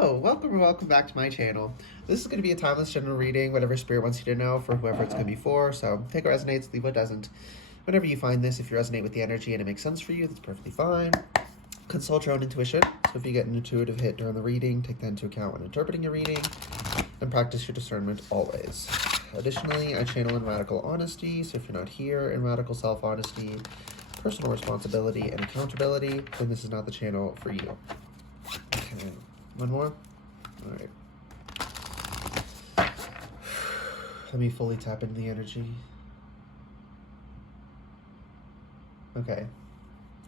Hello, welcome or welcome back to my channel. This is going to be a timeless general reading, whatever spirit wants you to know for whoever it's going to be for, so take what resonates, leave what doesn't. Whenever you find this, if you resonate with the energy and it makes sense for you, that's perfectly fine. Consult your own intuition, so if you get an intuitive hit during the reading, take that into account when interpreting your reading, and practice your discernment always. Additionally, I channel in radical honesty, so if you're not here in radical self-honesty, personal responsibility, and accountability, then this is not the channel for you. Okay, one more? Alright. Let me fully tap into the energy. Okay.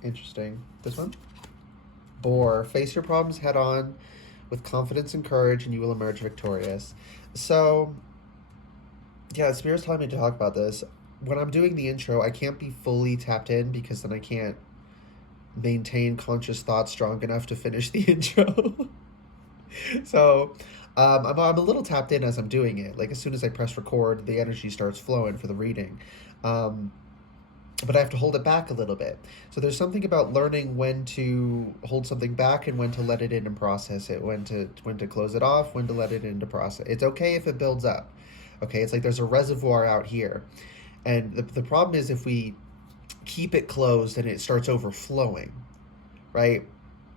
Interesting. This one? Boar. Face your problems head on with confidence and courage, and you will emerge victorious. So, yeah, Spirit's telling me to talk about this. When I'm doing the intro, I can't be fully tapped in because then I can't maintain conscious thought strong enough to finish the intro. So I'm a little tapped in as I'm doing it. Like as soon as I press record, the energy starts flowing for the reading. But I have to hold it back a little bit. So there's something about learning when to hold something back and when to let it in and process it, when to close it off, when to let it in to process. It's okay if it builds up. Okay, it's like there's a reservoir out here. And the problem is if we keep it closed and it starts overflowing, right?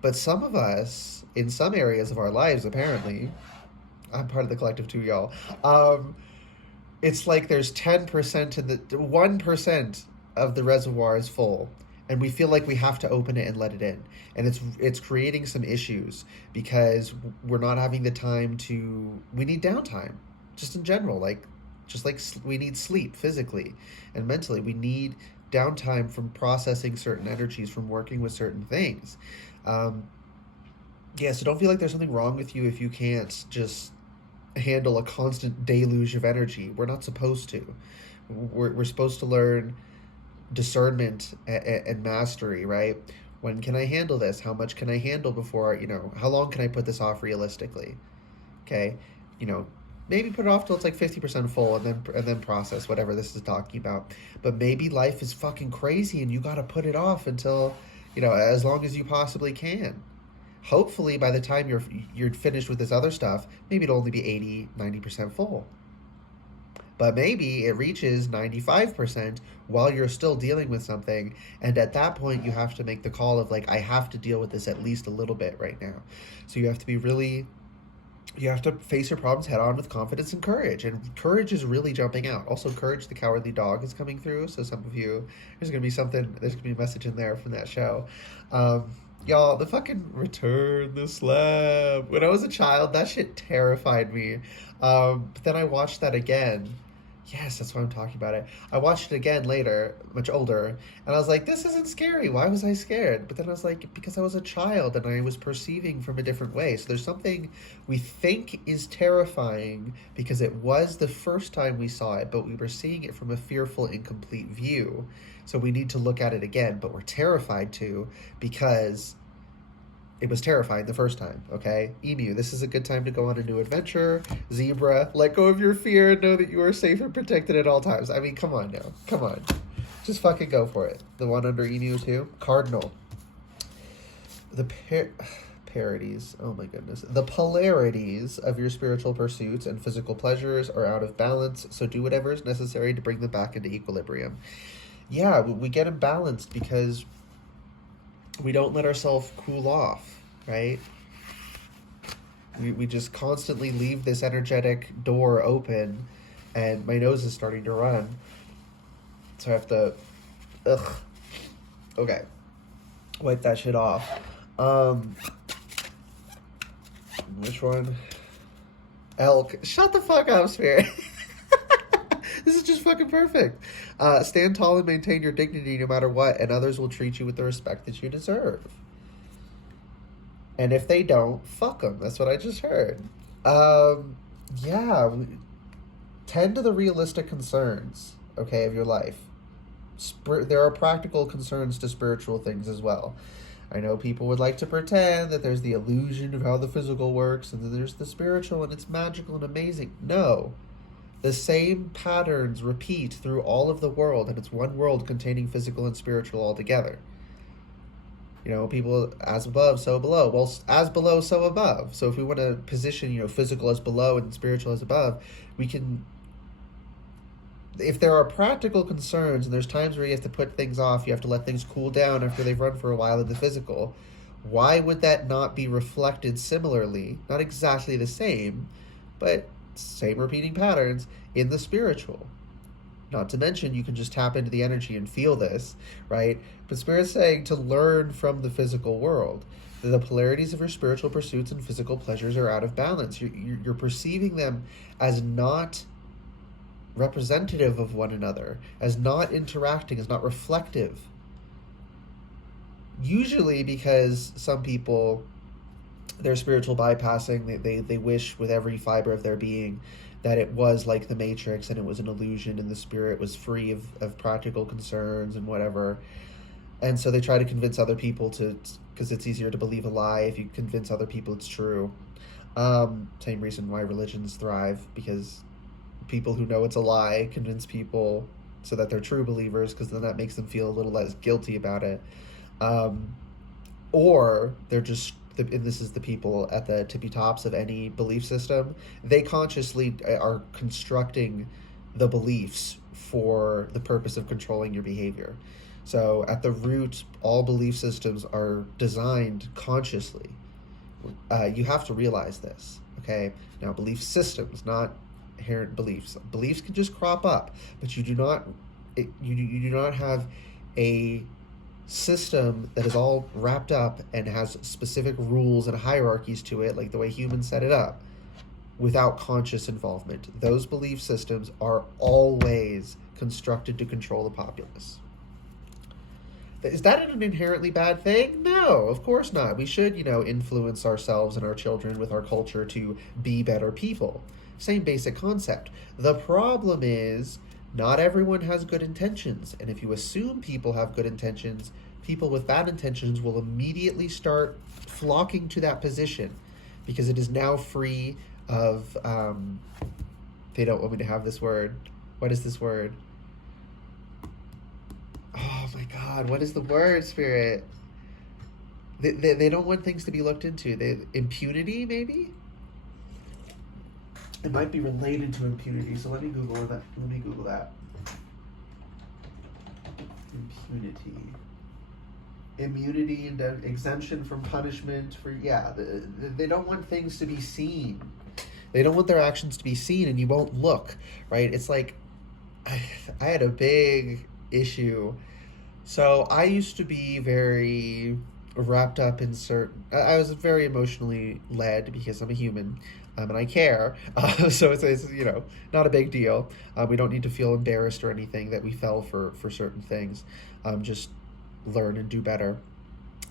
But some of us, in some areas of our lives, apparently, I'm part of the collective too, y'all. It's like there's 10% and the 1% of the reservoir is full, and we feel like we have to open it and let it in, and it's creating some issues because we're not having the time to. We need downtime, just in general, just like we need sleep physically and mentally. We need downtime from processing certain energies, from working with certain things. Yeah, so don't feel like there's something wrong with you if you can't just handle a constant deluge of energy. We're not supposed to. We're supposed to learn discernment and mastery, right? When can I handle this? How much can I handle before, how long can I put this off realistically? Okay, maybe put it off till it's like 50% full and then process whatever this is talking about. But maybe life is fucking crazy and you got to put it off until, as long as you possibly can. Hopefully by the time you're finished with this other stuff, maybe it'll only be 80-90% full. But maybe it reaches 95% while you're still dealing with something, and at that point you have to make the call of like, I have to deal with this at least a little bit right now. So you have to face your problems head on with confidence and courage. And courage is really jumping out. Also, Courage the Cowardly Dog is coming through. So some of you, there's going to be a message in there from that show. Y'all, the fucking Return the Slab. When I was a child, that shit terrified me. But then I watched that again. Yes, that's why I'm talking about it. I watched it again later, much older, and I was like, this isn't scary. Why was I scared? But then I was like, because I was a child and I was perceiving from a different way. So there's something we think is terrifying because it was the first time we saw it, but we were seeing it from a fearful, incomplete view. So we need to look at it again, but we're terrified to because it was terrifying the first time, okay? Emu, this is a good time to go on a new adventure. Zebra, let go of your fear and know that you are safe and protected at all times. I mean, come on now. Come on. Just fucking go for it. The one under Emu too? Cardinal. The parodies, oh my goodness. The polarities of your spiritual pursuits and physical pleasures are out of balance, so do whatever is necessary to bring them back into equilibrium. Yeah, we get imbalanced because we don't let ourselves cool off, right? We just constantly leave this energetic door open, and my nose is starting to run. So I have to, okay, wipe that shit off. Which one? Elk. Shut the fuck up, Spirit. This is just fucking perfect. Stand tall and maintain your dignity no matter what, and others will treat you with the respect that you deserve. And if they don't, fuck them. That's what I just heard. Yeah. Tend to the realistic concerns, okay, of your life. There are practical concerns to spiritual things as well. I know people would like to pretend that there's the illusion of how the physical works, and then there's the spiritual, and it's magical and amazing. No. The same patterns repeat through all of the world, and it's one world containing physical and spiritual all together. People as above, so below. Well, as below, so above. So if we want to position, physical as below and spiritual as above, we can. If there are practical concerns and there's times where you have to put things off, you have to let things cool down after they've run for a while in the physical, why would that not be reflected similarly? Not exactly the same, but same repeating patterns in the spiritual. Not to mention, you can just tap into the energy and feel this, right? But Spirit's saying to learn from the physical world. The polarities of your spiritual pursuits and physical pleasures are out of balance. You're perceiving them as not representative of one another, as not interacting, as not reflective. Usually because some people, they're spiritual bypassing, they wish with every fiber of their being that it was like the Matrix and it was an illusion and the spirit was free of practical concerns and whatever. And so they try to convince other people because it's easier to believe a lie if you convince other people it's true. Same reason why religions thrive, because people who know it's a lie convince people so that they're true believers, because then that makes them feel a little less guilty about it. Or they're just, and this is the people at the tippy tops of any belief system, they consciously are constructing the beliefs for the purpose of controlling your behavior. So at the root, all belief systems are designed consciously. You have to realize this, okay? Now, belief systems, not inherent beliefs. Beliefs can just crop up, but you do not have a system that is all wrapped up and has specific rules and hierarchies to it, like the way humans set it up, without conscious involvement. Those belief systems are always constructed to control the populace. Is that an inherently bad thing? No, of course not. We should, influence ourselves and our children with our culture to be better people. Same basic concept. The problem is not everyone has good intentions. And if you assume people have good intentions, people with bad intentions will immediately start flocking to that position because it is now free of, they don't want me to have this word. What is this word? Oh my God, what is the word, Spirit? They don't want things to be looked into. Impunity, maybe? It might be related to impunity, so let me Google that. Impunity. Immunity and exemption from punishment they don't want things to be seen. They don't want their actions to be seen, and you won't look, right? It's like, I had a big issue. So I used to be very wrapped up in I was very emotionally led because I'm a human, and I care. So it's not a big deal. We don't need to feel embarrassed or anything that we fell for certain things. Just learn and do better.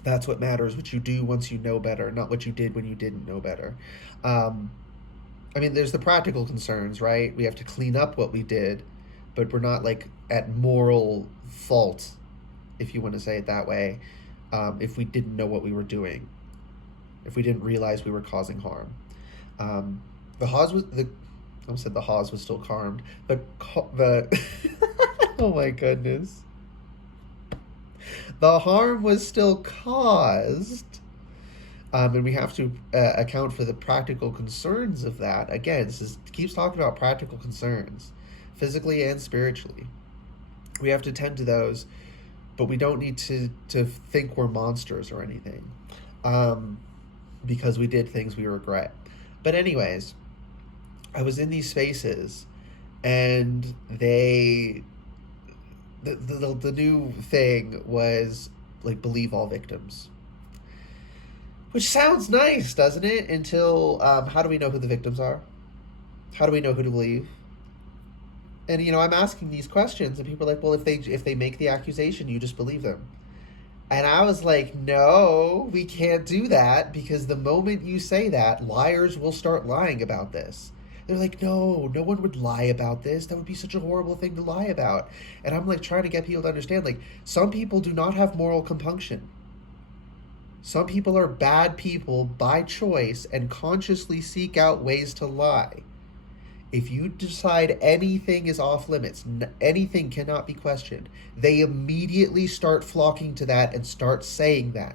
That's what matters, what you do once you know better, not what you did when you didn't know better. There's the practical concerns, right? We have to clean up what we did, but we're not like at moral fault, if you want to say it that way, if we didn't know what we were doing, if we didn't realize we were causing harm. The Hawes was I almost said the Hawes was still calmed, but oh my goodness, the harm was still caused. And we have to account for the practical concerns of that. Again, keeps talking about practical concerns, physically and spiritually. We have to tend to those, but we don't need to think we're monsters or anything, because we did things we regret. But anyways, I was in these spaces, and the new thing was like believe all victims. Which sounds nice, doesn't it? Until, how do we know who the victims are? How do we know who to believe? And, I'm asking these questions, and people are like, well, if they make the accusation, you just believe them. And I was like, no, we can't do that, because the moment you say that, liars will start lying about this. They're like, no one would lie about this. That would be such a horrible thing to lie about. And I'm like trying to get people to understand, like, some people do not have moral compunction. Some people are bad people by choice and consciously seek out ways to lie. If you decide anything is off limits, anything cannot be questioned, they immediately start flocking to that and start saying that.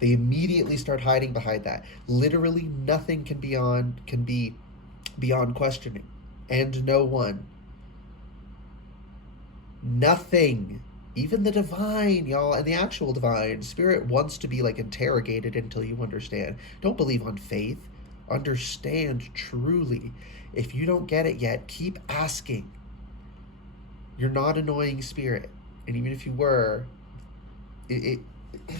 They immediately start hiding behind that. Literally nothing can be beyond questioning. And no one. Nothing. Even the divine, y'all, and the actual divine. Spirit wants to be like interrogated until you understand. Don't believe on faith. Understand truly. If you don't get it yet, keep asking. You're not annoying spirit. And even if you were, if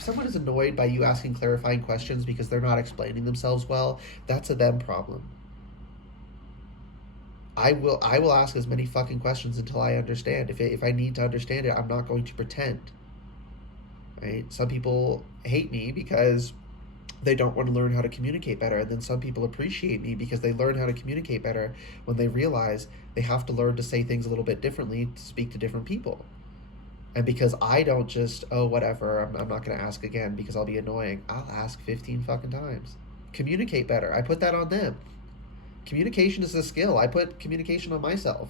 someone is annoyed by you asking clarifying questions because they're not explaining themselves well, that's a them problem. I will ask as many fucking questions until I understand. If I need to understand it, I'm not going to pretend. Right? Some people hate me because they don't want to learn how to communicate better, and then some people appreciate me because they learn how to communicate better when they realize they have to learn to say things a little bit differently to speak to different people. And because I don't just, oh, whatever, I'm not going to ask again because I'll be annoying. I'll ask 15 fucking times. Communicate better. I put that on them. Communication is a skill. I put communication on myself.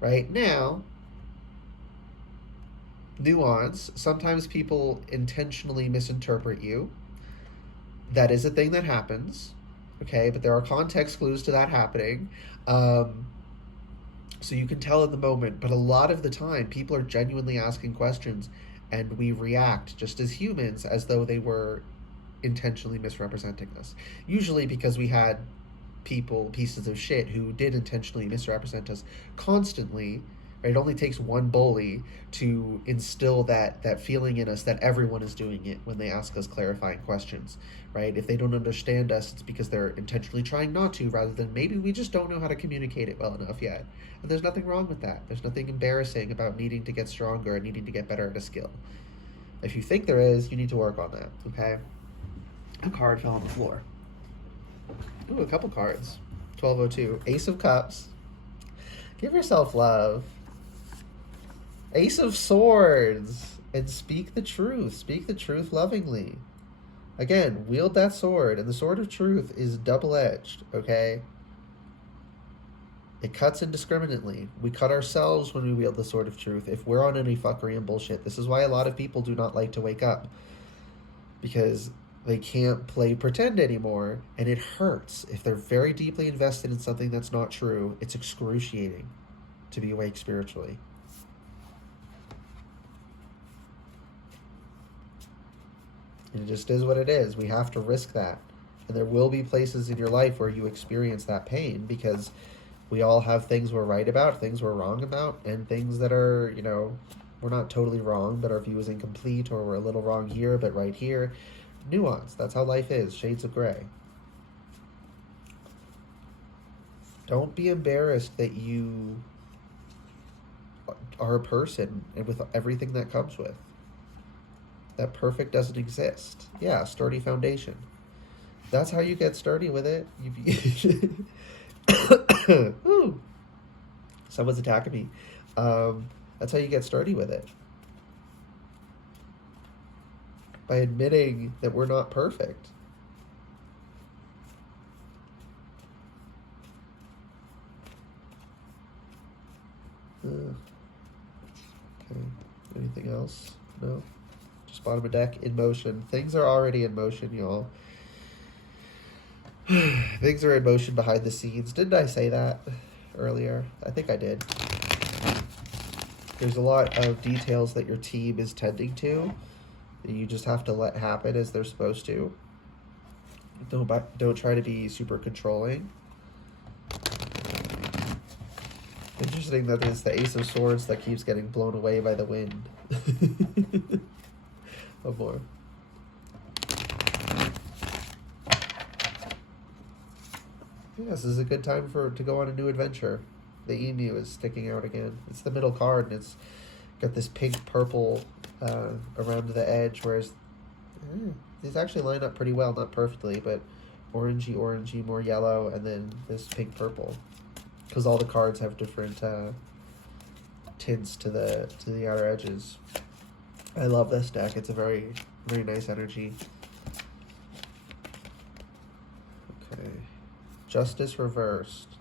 Right? Now, nuance. Sometimes people intentionally misinterpret you. That is a thing that happens. Okay? But there are context clues to that happening. So you can tell in the moment. But a lot of the time, people are genuinely asking questions, and we react just as humans as though they were intentionally misrepresenting us. Usually because we had pieces of shit who did intentionally misrepresent us constantly. Right? It only takes one bully to instill that feeling in us that everyone is doing it when they ask us clarifying questions. Right? If they don't understand us, it's because they're intentionally trying not to, rather than maybe we just don't know how to communicate it well enough yet. And there's nothing wrong with that. There's nothing embarrassing about needing to get stronger and needing to get better at a skill. If you think there is, you need to work on that. Okay? A card fell on the floor. Ooh, a couple cards. 1202. Ace of Cups. Give yourself love. Ace of Swords. And speak the truth. Speak the truth lovingly. Again, wield that sword. And the sword of truth is double-edged, okay? It cuts indiscriminately. We cut ourselves when we wield the sword of truth if we're on any fuckery and bullshit. This is why a lot of people do not like to wake up. Because they can't play pretend anymore, and it hurts. If they're very deeply invested in something that's not true, it's excruciating to be awake spiritually. And it just is what it is. We have to risk that. And there will be places in your life where you experience that pain, because we all have things we're right about, things we're wrong about, and things that are, we're not totally wrong, but our view is incomplete, or we're a little wrong here, but right here. Nuance. That's how life is. Shades of gray. Don't be embarrassed that you are a person, and with everything that comes with. That perfect doesn't exist. Yeah, sturdy foundation. That's how you get sturdy with it. Ooh. Someone's attacking me. That's how you get sturdy with it. By admitting that we're not perfect. Okay. Anything else? No? Just bottom of deck, in motion. Things are already in motion, y'all. Things are in motion behind the scenes. Didn't I say that earlier? I think I did. There's a lot of details that your team is tending to. You just have to let happen as they're supposed to. Don't try to be super controlling. Interesting that it's the Ace of Swords that keeps getting blown away by the wind. Oh boy. This is a good time to go on a new adventure. The emu is sticking out again. It's the middle card, and it's got this pink purple around the edge, whereas these actually line up pretty well, not perfectly, but orangey, more yellow, and then this pink purple, because all the cards have different tints to the outer edges. I love this deck. It's a very, very nice energy. Okay. Justice reversed.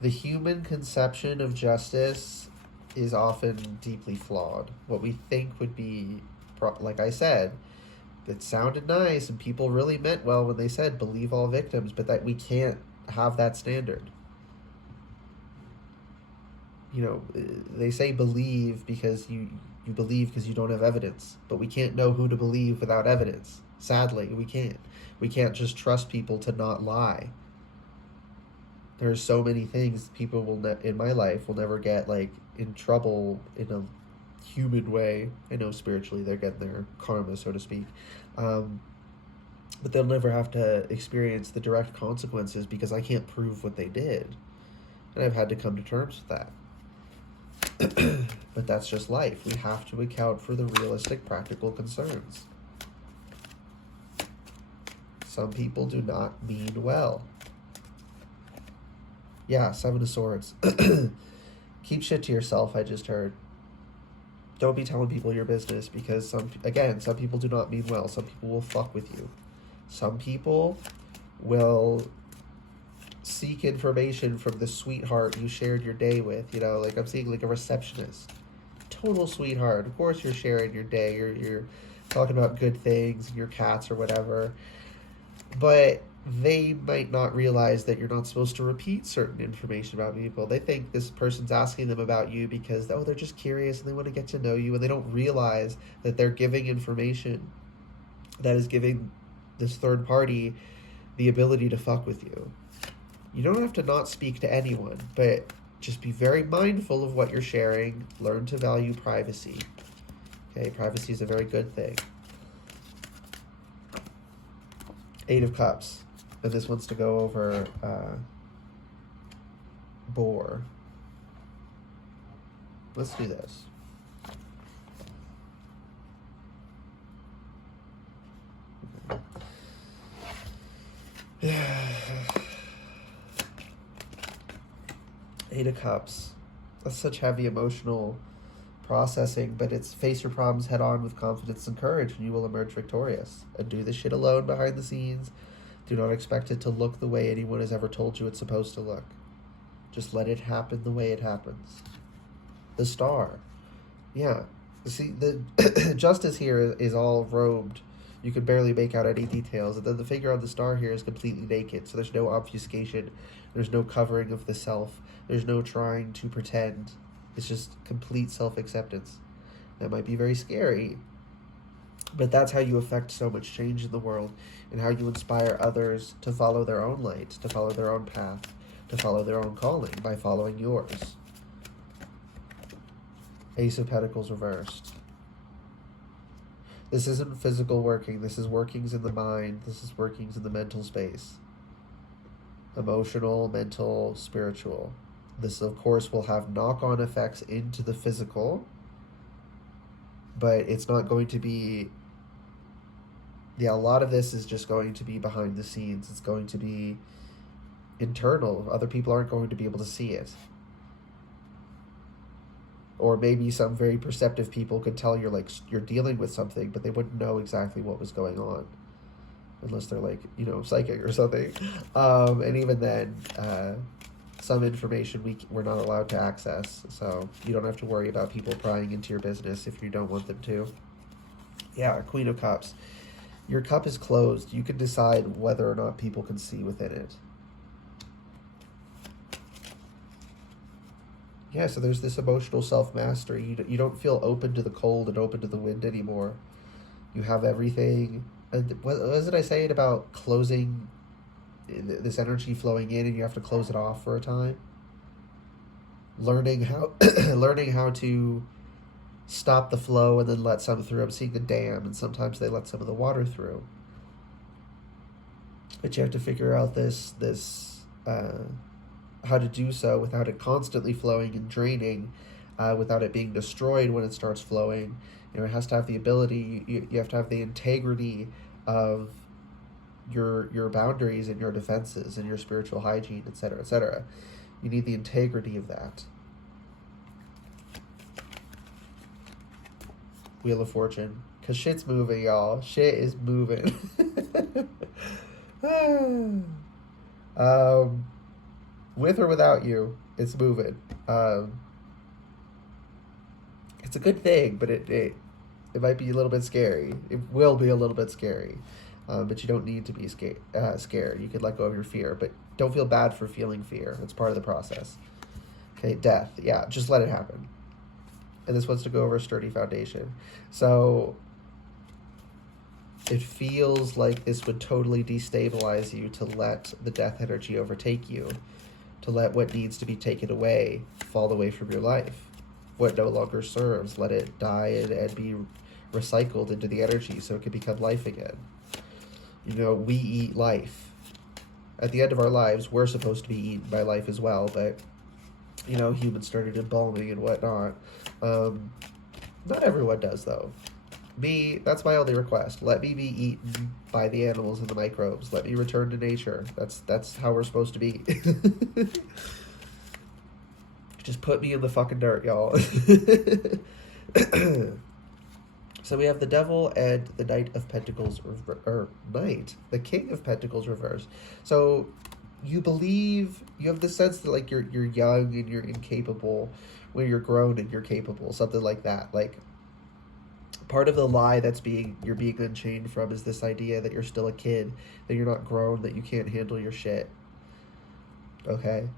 The human conception of justice is often deeply flawed. What we think would be, like I said, it sounded nice and people really meant well when they said believe all victims, but that we can't have that standard. You know, they say believe because you believe because you don't have evidence, but we can't know who to believe without evidence. Sadly, we can't. We can't just trust people to not lie. There's so many things people in my life will never get like in trouble in a human way. I know spiritually they're getting their karma, so to speak, um, but they'll never have to experience the direct consequences because I can't prove what they did, and I've had to come to terms with that. But that's just life. We have to account for the realistic, practical concerns. Some people do not mean well. Yeah, Seven of Swords. Keep shit to yourself, I just heard. Don't be telling people your business because some people do not mean well. Some people will fuck with you. Some people will seek information from the sweetheart you shared your day with. You know, like I'm seeing like a receptionist. Total sweetheart. Of course you're sharing your day. You're talking about good things, your cats or whatever. But they might not realize that you're not supposed to repeat certain information about people. They think this person's asking them about you because, oh, they're just curious and they want to get to know you, and they don't realize that they're giving information that is giving this third party the ability to fuck with you. You don't have to not speak to anyone, but just be very mindful of what you're sharing. Learn to value privacy. Okay, privacy is a very good thing. Eight of Cups. And this wants to go over Boar. Let's do this. Eight of Cups. That's such heavy emotional processing, but it's face your problems head on with confidence and courage, and you will emerge victorious. And do this shit alone behind the scenes. Do not expect it to look the way anyone has ever told you it's supposed to look. Just let it happen the way it happens. The Star. Yeah. See, the justice here is all robed. You can barely make out any details. And then the figure on the Star here is completely naked, so there's no obfuscation. There's no covering of the self. There's no trying to pretend. It's just complete self-acceptance. That might be very scary, but that's how you affect so much change in the world, and how you inspire others to follow their own light, to follow their own path, to follow their own calling by following yours. Ace of Pentacles reversed. This isn't physical working. This is workings in the mind. This is workings in the mental space. Emotional, mental, spiritual. This, of course, will have knock-on effects into the physical, but it's not going to be... Yeah, a lot of this is just going to be behind the scenes. It's going to be internal. Other people aren't going to be able to see it. Or maybe some very perceptive people could tell you're dealing with something, but they wouldn't know exactly what was going on. Unless they're psychic or something. And even then, some information we're not allowed to access. So you don't have to worry about people prying into your business if you don't want them to. Yeah, Queen of Cups. Your cup is closed. You can decide whether or not people can see within it. Yeah, so there's this emotional self-mastery. You don't feel open to the cold and open to the wind anymore. You have everything. And what did I say about closing this energy flowing in, and you have to close it off for a time? Learning how to stop the flow and then let some through. I'm seeing the dam, and sometimes they let some of the water through. But you have to figure out how to do so without it constantly flowing and draining, without it being destroyed when it starts flowing. You know, it has to have the ability. You have to have the integrity of your boundaries and your defenses and your spiritual hygiene, etc., etc. You need the integrity of that. Wheel of Fortune. Because shit's moving, y'all. Shit is moving. With or without you, it's moving. It's a good thing, but It might be a little bit scary. It will be a little bit scary. But you don't need to be scared. You could let go of your fear, but don't feel bad for feeling fear. It's part of the process. Okay, death. Yeah, just let it happen. And this wants to go over a sturdy foundation. So it feels like this would totally destabilize you to let the death energy overtake you, to let what needs to be taken away fall away from your life. What no longer serves, let it die and be recycled into the energy so it can become life again. You know, we eat life. At the end of our lives, we're supposed to be eaten by life as well, but, you know, humans started embalming and whatnot. Not everyone does, though. Me, that's my only request. Let me be eaten by the animals and the microbes. Let me return to nature. That's how we're supposed to be. Just put me in the fucking dirt, y'all. So we have the Devil and the Knight of Pentacles, the King of Pentacles reversed. So you believe, you have the sense that like you're young and you're incapable, when you're grown and you're capable, something like that. Like part of the lie you're being unchained from is this idea that you're still a kid, that you're not grown, that you can't handle your shit. Okay.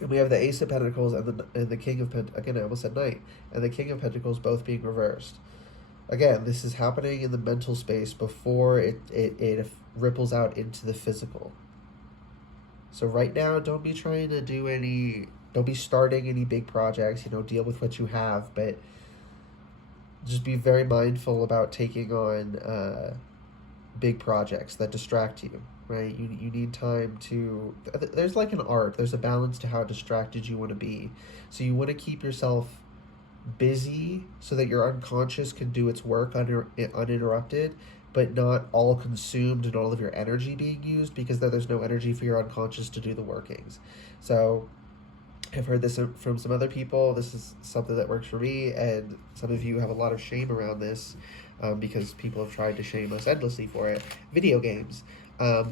And we have the Ace of Pentacles and the King of Pentacles. Again, I almost said Knight. And the King of Pentacles both being reversed. Again, this is happening in the mental space before it ripples out into the physical. So right now, don't be starting any big projects, you know, deal with what you have, but just be very mindful about taking on big projects that distract you, right? You need time to, there's like an art, there's a balance to how distracted you want to be. So you want to keep yourself busy so that your unconscious can do its work uninterrupted, but not all consumed and all of your energy being used, because then there's no energy for your unconscious to do the workings. So I've heard this from some other people. This is something that works for me, and some of you have a lot of shame around this because people have tried to shame us endlessly for it. Video games.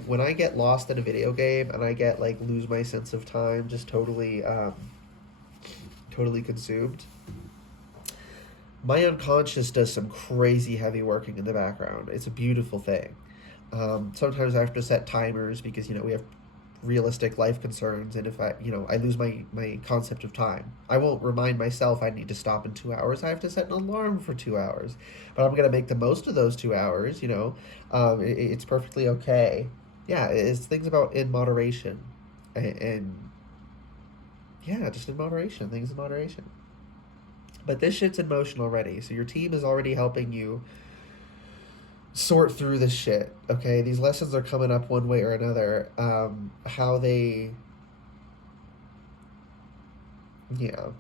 When I get lost in a video game and I get like lose my sense of time, just totally consumed, my unconscious does some crazy heavy working in the background. It's a beautiful thing. Sometimes I have to set timers because, you know, we have realistic life concerns, and if I lose my concept of time, I won't remind myself I need to stop in 2 hours. I have to set an alarm for 2 hours, but I'm going to make the most of those 2 hours, you know. It's perfectly okay. Yeah, it's things about in moderation, and yeah, just in moderation, things in moderation. But this shit's in motion already, so your team is already helping you sort through this shit, okay? These lessons are coming up one way or another. How they... Yeah.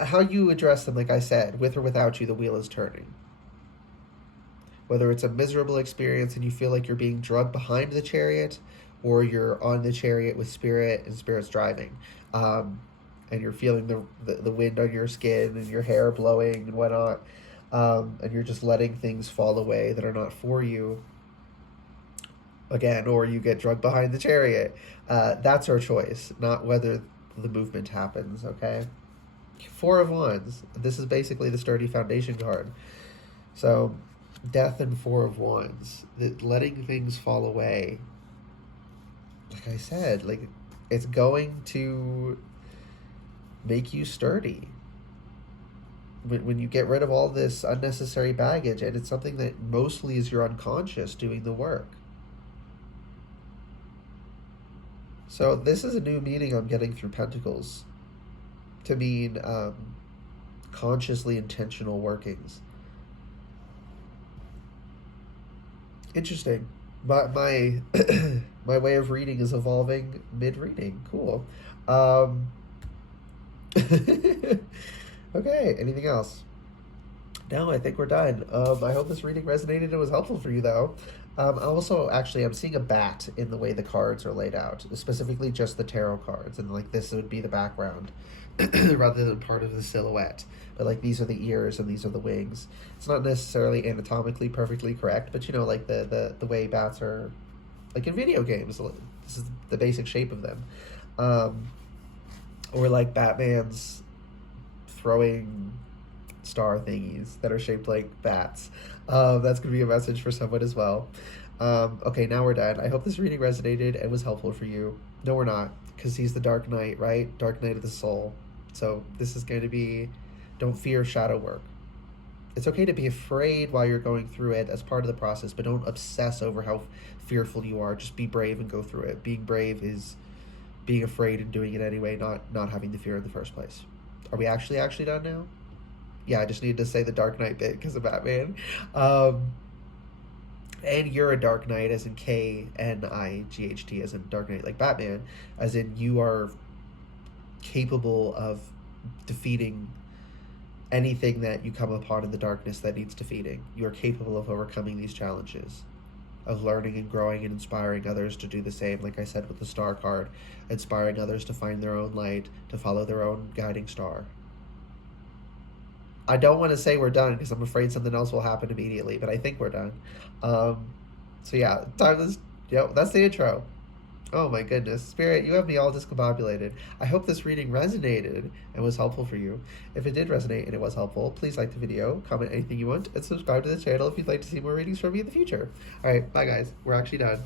How you address them, like I said, with or without you, the wheel is turning. Whether it's a miserable experience and you feel like you're being drugged behind the chariot, or you're on the chariot with Spirit and Spirit's driving. And you're feeling the wind on your skin and your hair blowing and whatnot, and you're just letting things fall away that are not for you, again, or you get drugged behind the chariot. That's our choice, not whether the movement happens, okay? Four of Wands. This is basically the sturdy foundation card. So, Death and Four of Wands. Letting things fall away. Like I said, like, it's going to make you sturdy when you get rid of all this unnecessary baggage, and it's something that mostly is your unconscious doing the work. So this is a new meaning I'm getting through Pentacles to mean consciously intentional workings. Interesting. My my way of reading is evolving mid-reading. Cool. Okay, anything else? No, I think we're done. I hope this reading resonated and was helpful for you, though. Also, actually, I'm seeing a bat in the way the cards are laid out, specifically just the tarot cards, and like this would be the background rather than part of the silhouette. But like these are the ears and these are the wings. It's not necessarily anatomically perfectly correct, but you know, like the way bats are, like in video games, this is the basic shape of them. Or like Batman's throwing star thingies that are shaped like bats. That's going to be a message for someone as well. Okay, now we're done. I hope this reading resonated and was helpful for you. No, we're not, because he's the Dark Knight, right? Dark Knight of the Soul. So this is going to be, don't fear shadow work. It's okay to be afraid while you're going through it as part of the process, but don't obsess over how fearful you are. Just be brave and go through it. Being brave is being afraid and doing it anyway, not having the fear in the first place. Are we actually done now? Yeah, I just needed to say the Dark Knight bit because of Batman. And you're a Dark Knight, as in Knight, as in Dark Knight, like Batman, as in you are capable of defeating anything that you come upon in the darkness that needs defeating. You are capable of overcoming these challenges, of learning and growing and inspiring others to do the same, like I said with the star card, inspiring others to find their own light, to follow their own guiding star. I don't want to say we're done because I'm afraid something else will happen immediately, but I think we're done. So yeah, timeless. Yep, that's the intro. Oh my goodness, Spirit, you have me all discombobulated. I hope this reading resonated and was helpful for you. If it did resonate and it was helpful, please like the video, comment anything you want, and subscribe to the channel if you'd like to see more readings from me in the future. Alright, bye guys. We're actually done.